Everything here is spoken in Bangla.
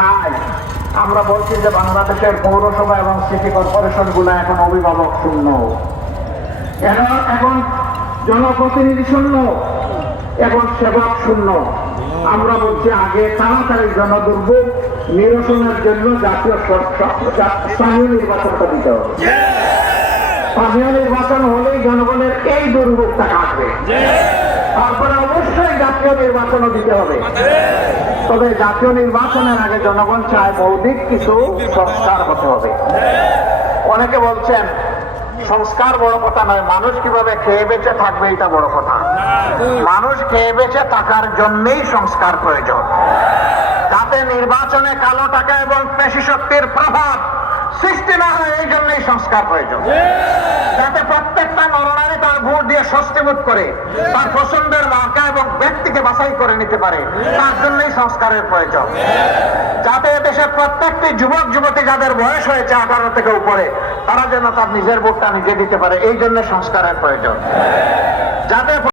নাই। আমরা বলছি যে বাংলাদেশের পৌরসভা এবং সিটি কর্পোরেশন গুলো এখন অভিভাবক শূন্য, এখন জনপ্রতিনিধি শূন্য, এখন সেবক শূন্য। আমরা বলছি আগে তাড়াতাড়ি জনদুর্ভোগ নিরসনের জন্য জাতীয় স্থানীয় নির্বাচনটা দিতে হবে। স্থানীয় নির্বাচন হলেই জনগণের এই দুর্ভোগটা কাটবে। তারপরে অবশ্যই জাতীয় নির্বাচনও দিতে হবে। তবে জাতীয় নির্বাচনের আগে জনগণ চায় মৌলিক কিছু সংস্কার হতে হবে। অনেকে বলছেন সংস্কার বড় কথা নয়, মানুষ কিভাবে খেয়ে বেঁচে থাকবে এটা বড় কথা। মানুষ খেয়ে বেঁচে থাকার জন্যই সংস্কার প্রয়োজন, যাতে নির্বাচনে কালো টাকা এবং পেশি শক্তির প্রভাব সৃষ্টি না হয়, এই জন্যই সংস্কার প্রয়োজন। যাতে প্রত্যেকটা নরনারী তার ভোট দিয়ে স্বস্তিবোধ করে তার পছন্দের মার্কা এবং ব্যক্তিকে বাছাই করে নিতে পারে, তার জন্যই সংস্কারের প্রয়োজন। যাতে দেশের প্রত্যেকটি যুবক যুবতী যাদের বয়স হয়েছে 18 থেকে উপরে, তারা যেন তার নিজের ভোটটা নিজে দিতে পারে, এই জন্য সংস্কারের প্রয়োজন। যাতে